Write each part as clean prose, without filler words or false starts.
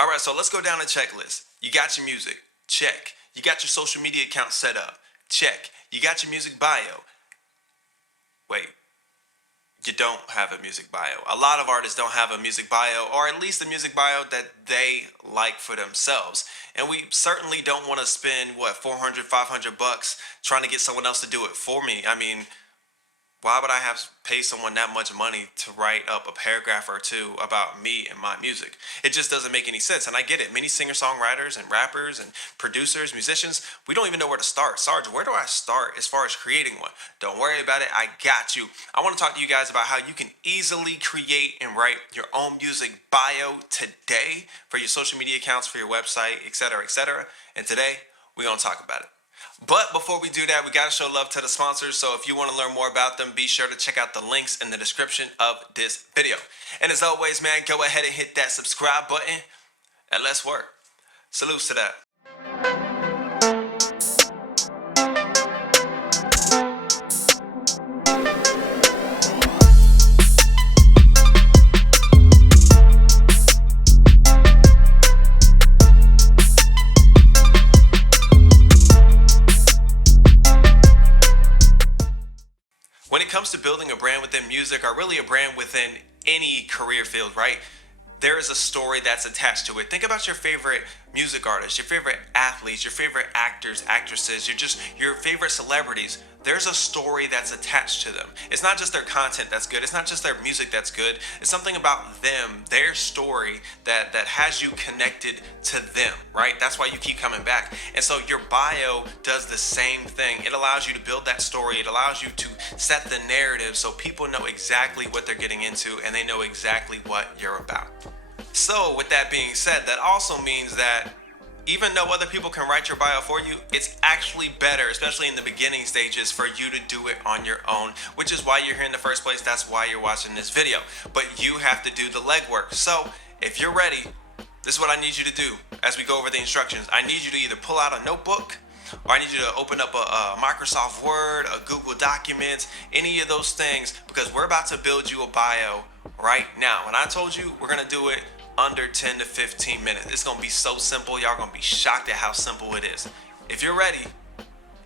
All right, so let's go down the checklist. You got your music. Check. You got your social media account set up. Check. You got your music bio. Wait, you don't have a music bio. A lot of artists don't have a music bio, or at least a music bio that they like for themselves. And we certainly don't want to spend, 400, 500 bucks trying to get someone else to do it for me. I mean, why would I have to pay someone that much money to write up a paragraph or two about me and my music? It just doesn't make any sense. And I get it. Many singer-songwriters and rappers and producers, musicians, we don't even know where to start. Sarge, where do I start as far as creating one? Don't worry about it. I got you. I want to talk to you guys about how you can easily create and write your own music bio today for your social media accounts, for your website, etc., etc. And today, we're going to talk about it. But before we do that, we got to show love to the sponsors. So if you want to learn more about them, be sure to check out the links in the description of this video. And as always, man, go ahead and hit that subscribe button and let's work. Salutes to that. When it comes to building a brand within music, or really a brand within any career field, right? There is a story that's attached to it. Think about your favorite music artists, your favorite athletes, your favorite actors, actresses, your favorite celebrities. There's a story that's attached to them. It's not just their content that's good. It's not just their music that's good. It's something about them, their story that has you connected to them, right? That's why you keep coming back. And so your bio does the same thing. It allows you to build that story. It allows you to set the narrative so people know exactly what they're getting into and they know exactly what you're about. So with that being said, that also means that even though other people can write your bio for you, it's actually better, especially in the beginning stages, for you to do it on your own, which is why you're here in the first place. That's why you're watching this video. But you have to do the legwork. So if you're ready, this is what I need you to do as we go over the instructions. I need you to either pull out a notebook, or I need you to open up a Microsoft Word, a Google Documents, any of those things, because we're about to build you a bio right now. And I told you we're going to do it under 10 to 15 minutes. It's gonna be so simple. Y'all gonna be shocked at how simple it is. If you're ready,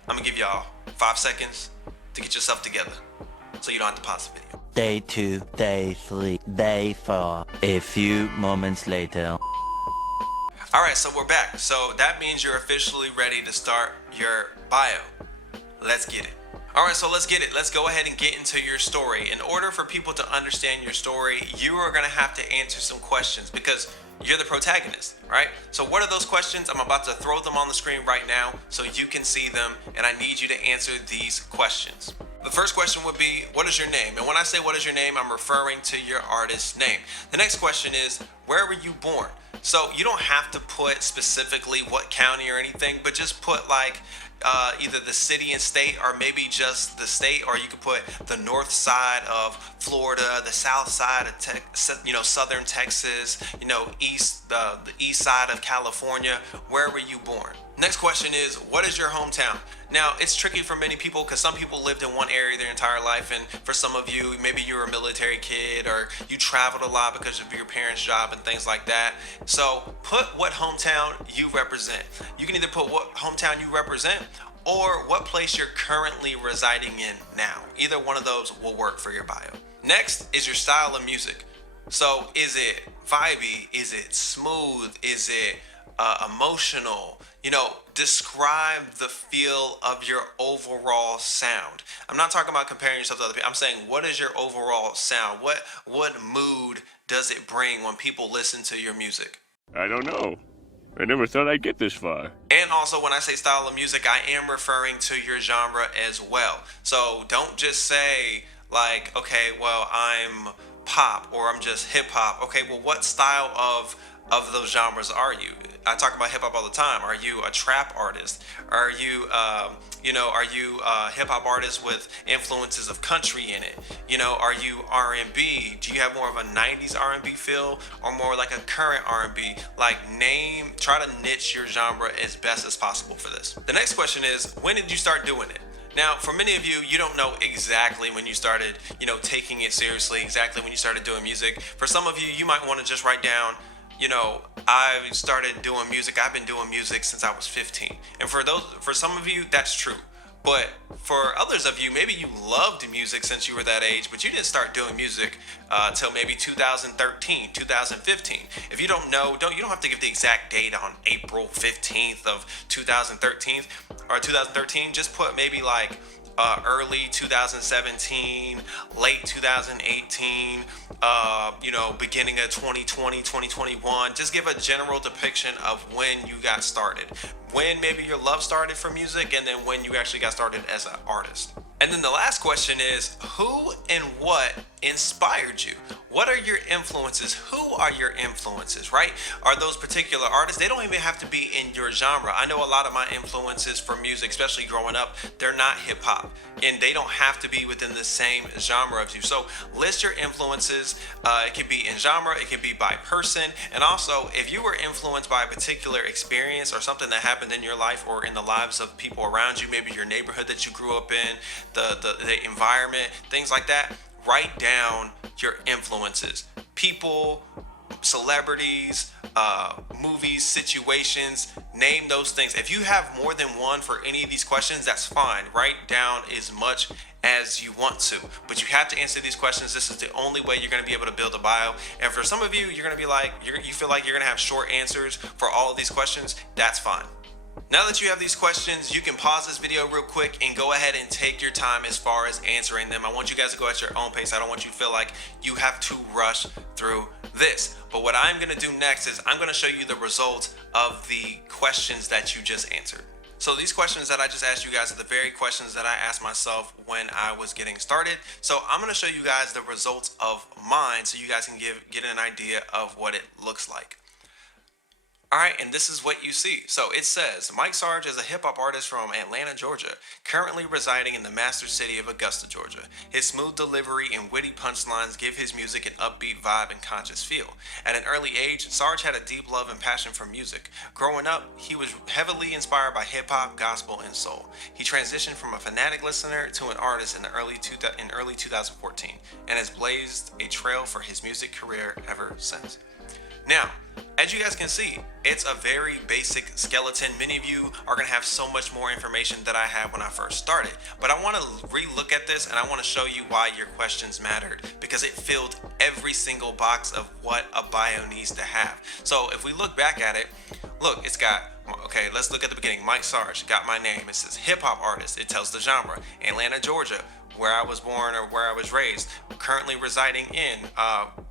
I'm gonna give y'all 5 seconds to get yourself together so you don't have to pause the video. Day 2, Day 3, Day 4. A few moments later. All right, so we're back. So that means you're officially ready to start your bio. Let's get it. All right, so let's get it. Let's go ahead and get into your story. In order for people to understand your story, you are going to have to answer some questions because you're the protagonist, right? So what are those questions? I'm about to throw them on the screen right now so you can see them, and I need you to answer these questions. The first question would be, what is your name? And when I say what is your name, I'm referring to your artist's name. The next question is, where were you born? So you don't have to put specifically what county or anything, but just put like either the city and state, or maybe just the state, or you could put the north side of Florida, the south side of southern Texas, east the east side of California. Where were you born? Next question is, what is your hometown? Now, it's tricky for many people because some people lived in one area their entire life, and for some of you, maybe you were a military kid or you traveled a lot because of your parents' job and things like that. So put what hometown you represent. You can either put what hometown you represent or what place you're currently residing in now. Either one of those will work for your bio. Next is your style of music. So is it vibey? Is it smooth? Is it emotional? Describe the feel of your overall sound. I'm not talking about comparing yourself to other people. I'm saying, what is your overall sound? What mood does it bring when people listen to your music? I don't know. I never thought I'd get this far. And also, when I say style of music, I am referring to your genre as well. So don't just say like, okay, well, I'm pop or I'm just hip hop. Okay, well, what style of those genres are you? I talk about hip hop all the time. Are you a trap artist? Are you, are you a hip hop artist with influences of country in it? Are you R&B? Do you have more of a 90s R&B feel or more like a current R&B? Try to niche your genre as best as possible for this. The next question is, when did you start doing it? Now, for many of you, you don't know exactly when you started, taking it seriously, exactly when you started doing music. For some of you, you might want to just write down I started doing music. I've been doing music since I was 15. And for some of you, that's true. But for others of you, maybe you loved music since you were that age, but you didn't start doing music till maybe 2013, 2015. If you don't know, you don't have to give the exact date on April 15th of 2013 or 2013. Just put maybe like early 2017, late 2018, beginning of 2020, 2021. Just give a general depiction of when you got started, when maybe your love started for music, and then when you actually got started as an artist. And then the last question is, who and what inspired you? What are your influences? Who are your influences, right? Are those particular artists? They don't even have to be in your genre. I know a lot of my influences for music, especially growing up, they're not hip hop, and they don't have to be within the same genre of you. So list your influences. It can be in genre, it can be by person, and also if you were influenced by a particular experience or something that happened in your life or in the lives of people around you, maybe your neighborhood that you grew up in, the environment, things like that. Write down your influences, people, celebrities, movies, situations. Name those things. If you have more than one for any of these questions, that's fine. Write down as much as you want to, but you have to answer these questions. This is the only way you're going to be able to build a bio. And for some of you, you're going to be like, you feel like you're going to have short answers for all of these questions. That's fine. Now that you have these questions, you can pause this video real quick and go ahead and take your time as far as answering them. I want you guys to go at your own pace. I don't want you to feel like you have to rush through this. But what I'm going to do next is I'm going to show you the results of the questions that you just answered. So these questions that I just asked you guys are the very questions that I asked myself when I was getting started. So I'm going to show you guys the results of mine so you guys can get an idea of what it looks like. All right, and this is what you see. So it says, Mike Sarge is a hip-hop artist from Atlanta, Georgia, currently residing in the master city of Augusta, Georgia. His smooth delivery and witty punchlines give his music an upbeat vibe and conscious feel. At an early age, Sarge had a deep love and passion for music. Growing up, he was heavily inspired by hip-hop, gospel, and soul. He transitioned from a fanatic listener to an artist in early 2014 and has blazed a trail for his music career ever since. Now, as you guys can see, it's a very basic skeleton. Many of you are going to have so much more information than I had when I first started. But I want to re-look at this and I want to show you why your questions mattered, because it filled every single box of what a bio needs to have. So if we look back at it, look, it's got, okay, let's look at the beginning. Mike Sarge, got my name. It says hip hop artist. It tells the genre. Atlanta, Georgia, where I was born or where I was raised, currently residing in,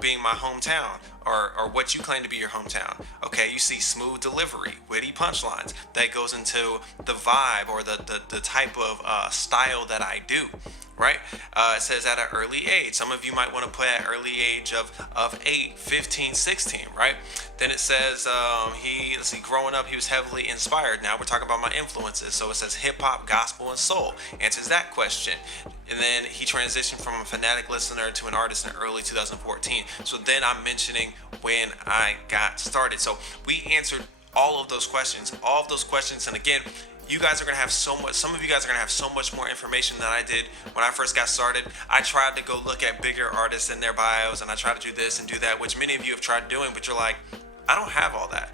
being my hometown, or what you claim to be your hometown. Okay, you see smooth delivery, witty punchlines. That goes into the vibe or the type of style that I do. Right? It says at an early age. Some of you might want to put at early age of 8, 15, 16, right? Then it says growing up, he was heavily inspired. Now we're talking about my influences. So it says hip hop, gospel, and soul. Answers that question. And then he transitioned from a fanatic listener to an artist in early 2014. So then I'm mentioning when I got started. So we answered all of those questions. And again, you guys are going to have some of you guys are going to have so much more information than I did when I first got started. I tried to go look at bigger artists and their bios, and I tried to do this and do that, which many of you have tried doing, but you're like, I don't have all that.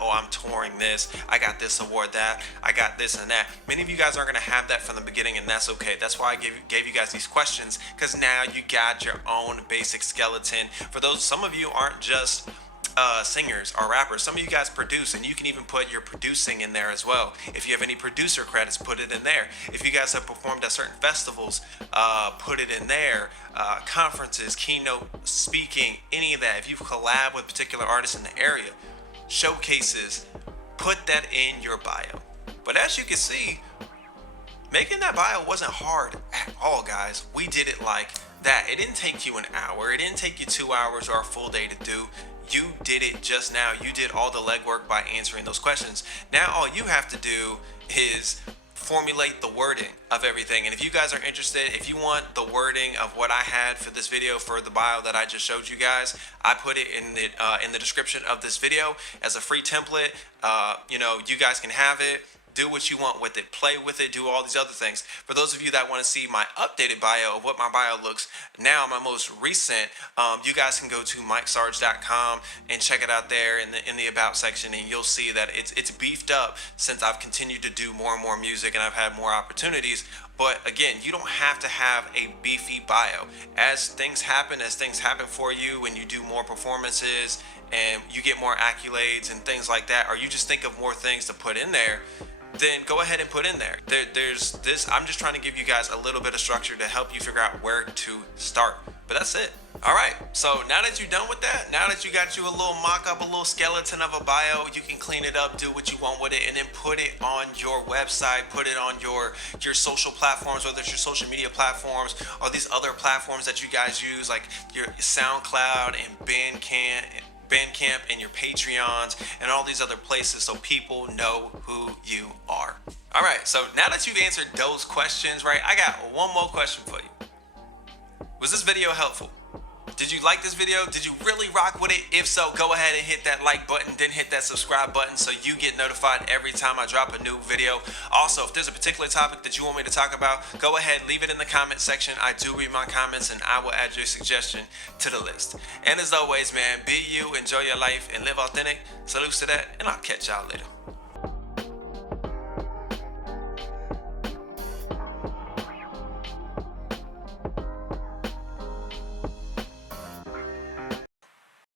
Oh, I'm touring this. I got this award, that. I got this and that. Many of you guys aren't going to have that from the beginning, and that's okay. That's why I gave you guys these questions, because now you got your own basic skeleton. For those, some of you aren't just singers or rappers. Some of you guys produce, and you can even put your producing in there as well. If you have any producer credits, put it in there. If you guys have performed at certain festivals, put it in there. Conferences, keynote speaking, any of that. If you've collabed with particular artists in the area, showcases, put that in your bio. But as you can see, making that bio wasn't hard at all, guys. We did it like that. It didn't take you an hour. It didn't take you 2 hours or a full day to do. You did it just now. You did all the legwork by answering those questions. Now all you have to do is formulate the wording of everything. And if you guys are interested, if you want the wording of what I had for this video for the bio that I just showed you guys, I put it in the description of this video as a free template. You guys can have it. do what you want with it, play with it, do all these other things. For those of you that want to see my updated bio of what my bio looks now, my most recent, you guys can go to MikeSarge.com and check it out there in the about section, and you'll see that it's beefed up since I've continued to do more and more music and I've had more opportunities. But again, you don't have to have a beefy bio. As things happen for you, when you do more performances and you get more accolades and things like that, or you just think of more things to put in there, then go ahead and put in there. There's this, I'm just trying to give you guys a little bit of structure to help you figure out where to start. But that's it. All right, so now that you're done with that, now that you got you a little mock-up, a little skeleton of a bio, you can clean it up, do what you want with it, and then put it on your website, put it on your social platforms, whether it's your social media platforms or these other platforms that you guys use, like your SoundCloud and Bandcamp and your Patreons and all these other places, so people know who you are. All right, so now that you've answered those questions, right, I got one more question for you. Was this video helpful? Did you like this video? Did you really rock with it? If so, go ahead and hit that like button, then hit that subscribe button so you get notified every time I drop a new video. Also, if there's a particular topic that you want me to talk about, go ahead, leave it in the comment section. I do read my comments and I will add your suggestion to the list. And as always, man, be you, enjoy your life, and live authentic. Salutes to that, and I'll catch y'all later.